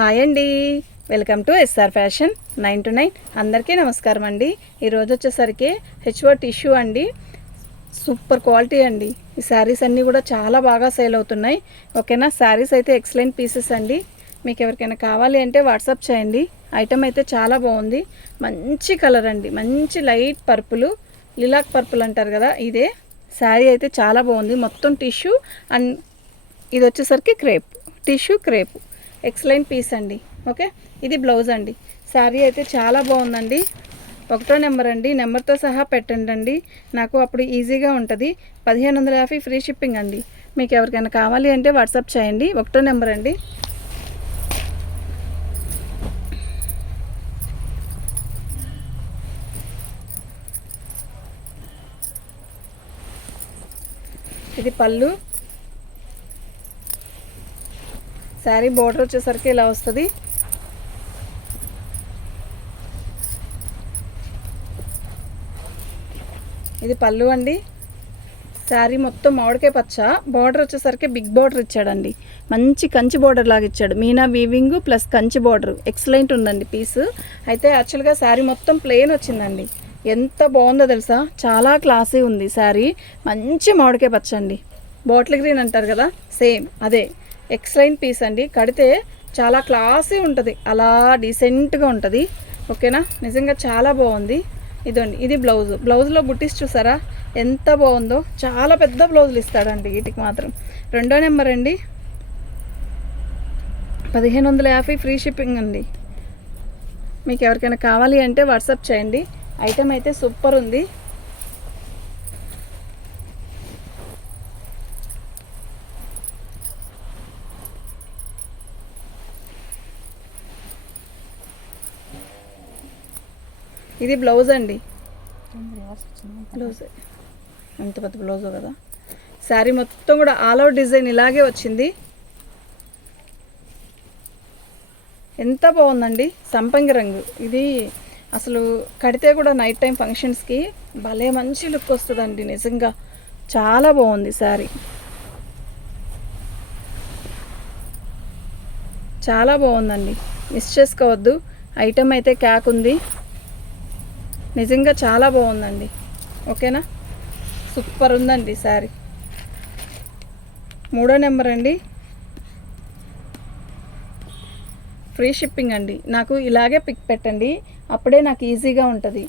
Hi అండి. Welcome to S R fashion nine two nine. అందరికీ నమస్కారం అండి. ఈరోజు వచ్చేసరికి హెచ్ఓ టిష్యూ అండి. సూపర్ క్వాలిటీ అండి. ఈ శారీస్ అన్నీ కూడా చాలా బాగా సేల్ అవుతున్నాయి. ఓకేనా? శారీస్ అయితే ఎక్సలెంట్ పీసెస్ అండి. మీకు ఎవరికైనా కావాలి అంటే వాట్సాప్ చేయండి. ఐటమ్ అయితే చాలా బాగుంది. మంచి కలర్ అండి. మంచి లైట్ పర్పులు లిలాక్ పర్పుల్ అంటారు కదా ఇదే. శారీ అయితే చాలా బాగుంది. మొత్తం టిష్యూ అండ్ ఇది వచ్చేసరికి crepe. Tissue crepe. Excellent piece అండి. ఓకే ఇది బ్లౌజ్ అండి. శారీ అయితే చాలా బాగుందండి. ఒకటో నెంబర్ అండి. నెంబర్తో సహా పెట్టండి అండి. నాకు అప్పుడు ఈజీగా ఉంటుంది. పదిహేను వందల యాభై ఫ్రీ షిప్పింగ్ అండి. మీకు ఎవరికైనా కావాలి అంటే వాట్సాప్ చేయండి. ఒకటో నెంబర్ అండి. ఇది పళ్ళు. శారీ బోర్డర్ వచ్చేసరికి ఇలా వస్తుంది. ఇది పళ్ళు అండి. శారీ మొత్తం మామిడికాయ పచ్చ. బార్డర్ వచ్చేసరికి బిగ్ బార్డర్ ఇచ్చాడండి. మంచి కంచి బార్డర్ లాగా ఇచ్చాడు. Meena weaving plus Kanchi border. Excellent ఉందండి పీస్ అయితే యాక్చువల్గా శారీ మొత్తం ప్లెయిన్ వచ్చిందండి. ఎంత బాగుందో తెలుసా? చాలా క్లాసీ ఉంది శారీ. మంచి మామిడికాయ పచ్చ అండి. బాటిల్ గ్రీన్ అంటారు కదా? సేమ్ అదే. ఎక్స్లైన్ పీస్ అండి. కడితే చాలా క్లాసీ ఉంటుంది. అలా డీసెంట్గా ఉంటుంది. ఓకేనా? నిజంగా చాలా బాగుంది. ఇదండి. ఇది బ్లౌజ్. బ్లౌజ్లో బుట్టీస్ చూసారా? ఎంత బాగుందో. చాలా పెద్ద బ్లౌజులు ఇస్తాడండి వీటికి మాత్రం. రెండో నెంబర్ అండి. పదిహేను వందల యాభై ఫ్రీ షిప్పింగ్ అండి. మీకు ఎవరికైనా కావాలి అంటే వాట్సాప్ చేయండి. ఐటెం అయితే సూపర్ ఉంది. ఇది బ్లౌజ్ అండి. బ్లౌజ్. ఎంత పెద్ద బ్లౌజ్ కదా. శారీ మొత్తం కూడా ఆల్ అవుట్ డిజైన్ ఇలాగే వచ్చింది. ఎంత బాగుందండి సంపంగి రంగు. ఇది అసలు కడితే కూడా నైట్ టైం ఫంక్షన్స్కి భలే మంచి లుక్ వస్తుందండి నిజంగా. చాలా బాగుంది శారీ. చాలా బాగుందండి. మిస్ చేసుకోవద్దు. ఐటమ్ అయితే క్యాక్ ఉంది. నిజంగా చాలా బాగుందండి. ఓకేనా? సూపర్ ఉందండి శారీ. మూడో నెంబర్ అండి. ఫ్రీ షిప్పింగ్ అండి. నాకు ఇలాగే పిక్ పెట్టండి. అప్పుడే నాకు ఈజీగా ఉంటుంది.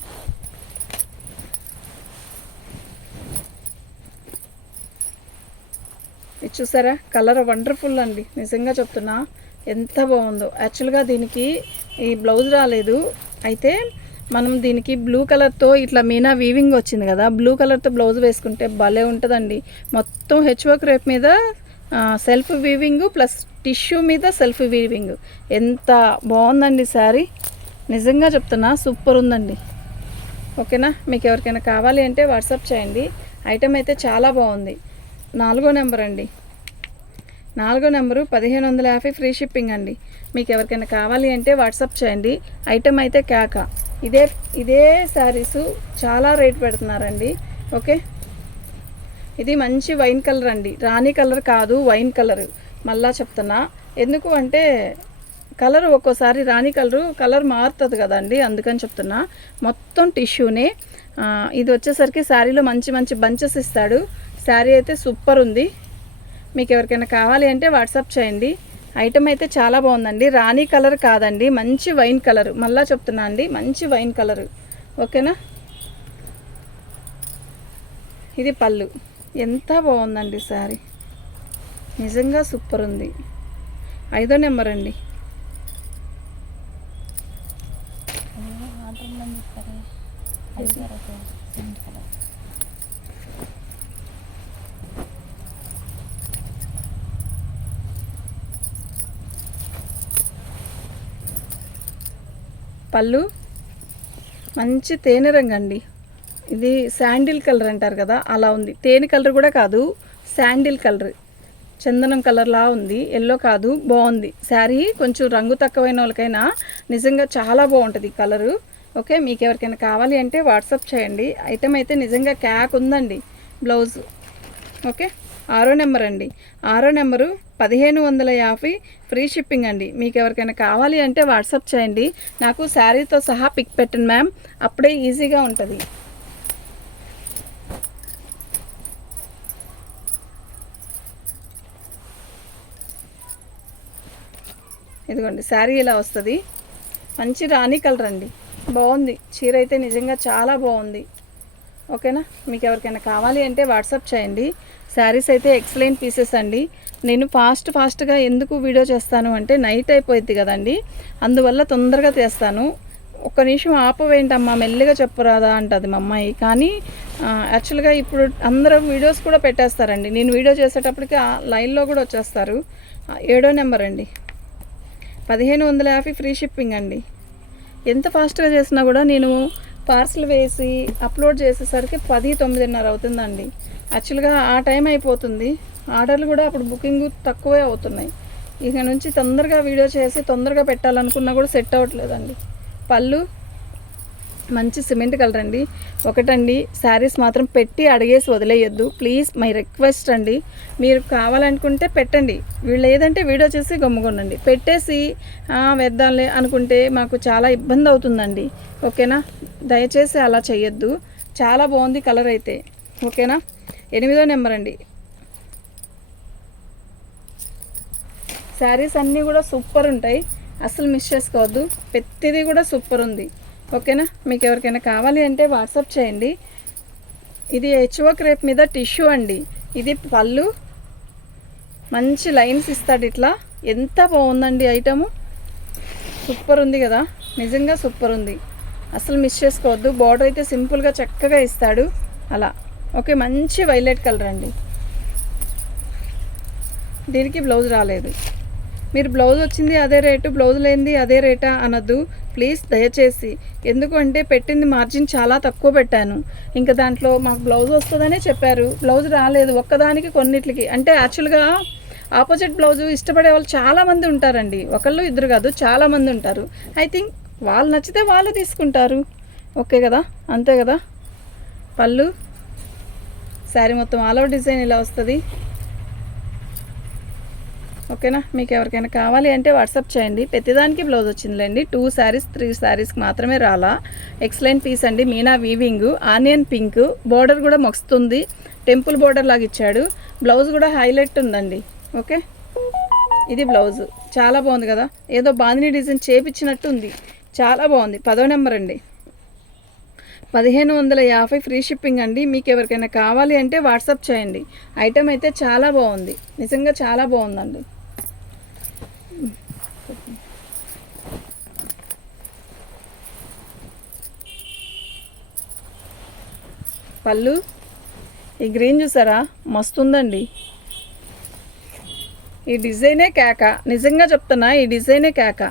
ఇది చూసారా? కలర్ వండర్ఫుల్ అండి. నిజంగా చెప్తున్నా. ఎంత బాగుందో. యాక్చువల్గా దీనికి ఈ బ్లౌజ్ రాలేదు. అయితే మనం దీనికి బ్లూ కలర్తో ఇట్లా మీనా వీవింగ్ వచ్చింది కదా బ్లూ కలర్తో బ్లౌజ్ వేసుకుంటే భలే ఉంటుందండి. మొత్తం హెచ్వర్క్ రేప్ మీద సెల్ఫ్ వీవింగ్ ప్లస్ టిష్యూ మీద సెల్ఫ్ వీవింగ్ ఎంత బాగుందండి శారీ నిజంగా చెప్తున్నా సూపర్ ఉందండి. ఓకేనా? మీకు ఎవరికైనా కావాలి అంటే వాట్సాప్ చేయండి. ఐటమ్ అయితే చాలా బాగుంది. నాలుగో నెంబర్ అండి. నాలుగో నెంబరు పదిహేను వందల యాభై ఫ్రీ షిప్పింగ్ అండి. మీకు ఎవరికైనా కావాలి అంటే వాట్సాప్ చేయండి. ఐటమ్ అయితే క్యాకా ఇదే ఇదే శారీసు చాలా రేట్ పెడుతున్నారండి. ఓకే ఇది మంచి వైన్ కలర్ అండి. రాణి కలర్ కాదు వైన్ కలర్ మళ్ళా చెప్తున్నా. ఎందుకు అంటే కలర్ ఒక్కోసారి రాణి కలరు కలర్ మారుతుంది కదండి. అందుకని చెప్తున్నా. మొత్తం టిష్యూనే ఇది వచ్చేసరికి శారీలో మంచి మంచి బంచెస్ ఇస్తాడు. శారీ అయితే సూపర్ ఉంది. మీకు ఎవరికైనా కావాలి అంటే వాట్సాప్ చేయండి. ఐటమ్ అయితే చాలా బాగుందండి. రాణి కలర్ కాదండి. మంచి వైన్ కలర్. మళ్ళా చెప్తున్నా అండి. మంచి వైన్ కలర్. ఓకేనా? ఇది పళ్ళు. ఎంత బాగుందండి సారీ. నిజంగా సూపర్ ఉంది. ఐదో నెంబర్ అండి. పళ్ళు. మంచి తేనె రంగు అండి. ఇది శాండిల్ కలర్ అంటారు కదా అలా ఉంది. తేనె కలర్ కూడా కాదు శాండిల్ కలర్. చందనం కలర్లా ఉంది ఎల్లో కాదు బాగుంది. శారీ కొంచెం రంగు తక్కువైన వాళ్ళకైనా నిజంగా చాలా బాగుంటుంది ఈ కలరు. ఓకే మీకు ఎవరికైనా కావాలి అంటే వాట్సాప్ చేయండి. ఐటమ్ అయితే నిజంగా క్యాక్ ఉందండి బ్లౌజ్. ఓకే? ఆరో నెంబర్ అండి. ఆరో నెంబరు పదిహేను వందల యాభై ఫ్రీ షిప్పింగ్ అండి. మీకు ఎవరికైనా కావాలి అంటే వాట్సాప్ చేయండి. నాకు శారీతో సహా పిక్ పెట్టండి మ్యామ్. అప్పుడే ఈజీగా ఉంటుంది. ఇదిగోండి శారీ ఇలా వస్తుంది. మంచి రాణి కలర్ అండి. బాగుంది. చీర అయితే నిజంగా చాలా బాగుంది. ఓకేనా? మీకు ఎవరికైనా కావాలి అంటే వాట్సాప్ చేయండి. శారీస్ అయితే ఎక్సలెంట్ పీసెస్ అండి. నేను ఫాస్ట్ ఫాస్ట్గా ఎందుకు వీడియో చేస్తాను అంటే నైట్ అయిపోయింది కదండి. అందువల్ల తొందరగా చేస్తాను. ఒక్క నిమిషం ఆపవేంటమ్మా మెల్లిగా చెప్పరాదా అంటుంది మా అమ్మాయి. కానీ యాక్చువల్గా ఇప్పుడు అందరూ వీడియోస్ కూడా పెట్టేస్తారండి. నేను వీడియో చేసేటప్పటికి ఆ లైన్లో కూడా వచ్చేస్తారు. ఏడో నెంబర్ అండి. పదిహేను వందల యాభై ఫ్రీ షిప్పింగ్ అండి. ఎంత ఫాస్ట్గా చేసినా కూడా నేను పార్సల్ వేసి అప్లోడ్ చేసేసరికి పది తొమ్మిదిన్నర అవుతుందండి. యాక్చువల్గా ఆ టైం అయిపోతుంది. ఆర్డర్లు కూడా అప్పుడు బుకింగ్ తక్కువే అవుతున్నాయి. ఇక నుంచి తొందరగా వీడియో చేసి తొందరగా పెట్టాలనుకున్నా కూడా సెట్ అవ్వట్లేదండి. పళ్ళు మంచి సిమెంట్ కలర్ అండి. ఒకటండి శారీస్ మాత్రం పెట్టి అడిగేసి వదిలేయొద్దు. ప్లీజ్ మై రిక్వెస్ట్ అండి. మీరు కావాలనుకుంటే పెట్టండి. వీళ్ళు ఏదంటే వీడియో చేసి గమ్ముకోనండి పెట్టేసి వేద్దాంలే అనుకుంటే మాకు చాలా ఇబ్బంది అవుతుందండి. ఓకేనా? దయచేసి అలా చేయొద్దు చాలా బాగుంది కలర్ అయితే. ఓకేనా? ఎనిమిదో నెంబర్ అండి. శారీస్ అన్నీ కూడా సూపర్ ఉంటాయి. అసలు మిస్ చేసుకోవద్దు. ప్రతిదీ కూడా సూపర్ ఉంది. ఓకేనా? మీకు ఎవరికైనా కావాలి అంటే వాట్సాప్ చేయండి. ఇది హెచ్ఓ క్రేప్ మీద టిష్యూ అండి. ఇది పళ్ళు. మంచి లైన్స్ ఇస్తాడు ఇట్లా. ఎంత బాగుందండి ఐటము. సూపర్ ఉంది కదా. నిజంగా సూపర్ ఉంది. అసలు మిస్ చేసుకోవద్దు. బార్డర్ అయితే సింపుల్గా చక్కగా ఇస్తాడు. అలా. ఓకే మంచి వైలెట్ కలర్ అండి. దీనికి బ్లౌజ్ రాలేదు. మీరు బ్లౌజ్ వచ్చింది అదే రేటు బ్లౌజ్ లేనిది అదే రేటా అనద్దు. ప్లీజ్ దయచేసి. ఎందుకు అంటే పెట్టింది మార్జిన్ చాలా తక్కువ పెట్టాను. ఇంకా దాంట్లో మాకు బ్లౌజ్ వస్తుందనే చెప్పారు. బ్లౌజ్ రాలేదు. ఒక్కదానికి కొన్నిట్లకి. అంటే యాక్చువల్గా ఆపోజిట్ బ్లౌజ్ ఇష్టపడే వాళ్ళు చాలామంది ఉంటారండి. ఒకళ్ళు ఇద్దరు కాదు చాలామంది ఉంటారు. ఐ థింక్ వాళ్ళు నచ్చితే వాళ్ళు తీసుకుంటారు. ఓకే కదా? అంతే కదా? పళ్ళు? శారీ మొత్తం ఆల్ ఓవర్ డిజైన్ ఇలా వస్తుంది. ఓకేనా? మీకు ఎవరికైనా కావాలి అంటే వాట్సాప్ చేయండి. ప్రతిదానికి బ్లౌజ్ వచ్చిందిలేండి. టూ శారీస్ త్రీ శారీస్కి మాత్రమే రాలా. ఎక్సలెంట్ పీస్ అండి. Meena weaving onion pink border కూడా మస్తుంది టెంపుల్ బోర్డర్ లాగా ఇచ్చాడు. బ్లౌజ్ కూడా హైలైట్ ఉందండి. ఓకే? ఇది బ్లౌజ్ చాలా బాగుంది కదా? ఏదో బాందిని డిజైన్ చేపించినట్టు ఉంది. చాలా బాగుంది. పదో నెంబర్ అండి. పదిహేను వందల యాభై ఫ్రీ షిప్పింగ్ అండి. మీకు ఎవరికైనా కావాలి అంటే వాట్సాప్ చేయండి. ఐటెం అయితే చాలా బాగుంది. నిజంగా చాలా బాగుందండి. పళ్ళు? ఈ గ్రీన్ చూసారా? మస్తు ఉందండి ఈ డిజైనే కేక. నిజంగా చెప్తున్నా ఈ డిజైనే కేక.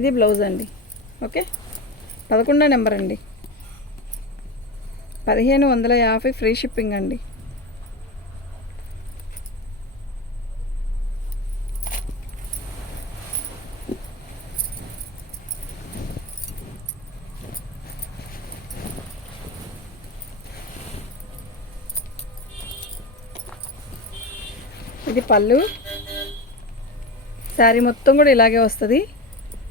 ఇది బ్లౌజ్ అండి. ఓకే? పదకొండో నెంబర్ అండి. పదిహేను వందల యాభై ఫ్రీ షిప్పింగ్ అండి. ఇది పళ్ళు. శారీ మొత్తం కూడా ఇలాగే వస్తుంది.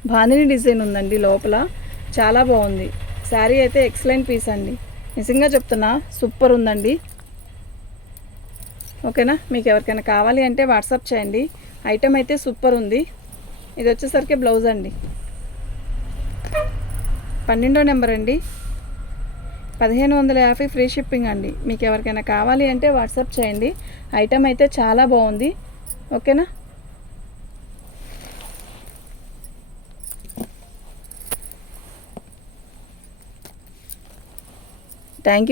బాందిని డిజైన్ ఉందండి లోపల. చాలా బాగుంది. శారీ అయితే ఎక్సలెంట్ పీస్ అండి. నిజంగా చెప్తున్నా సూపర్ ఉందండి. ఓకేనా? మీకు ఎవరికైనా కావాలి అంటే వాట్సాప్ చేయండి. ఐటెం అయితే సూపర్ ఉంది. ఇది వచ్చేసరికి బ్లౌజ్ అండి. పన్నెండో నెంబర్ అండి. పదిహేను వందల యాభై ఫ్రీ షిప్పింగ్ అండి. మీకు ఎవరికైనా కావాలి అంటే వాట్సాప్ చేయండి. ఐటెం అయితే చాలా బాగుంది. ఓకేనా? Thank you.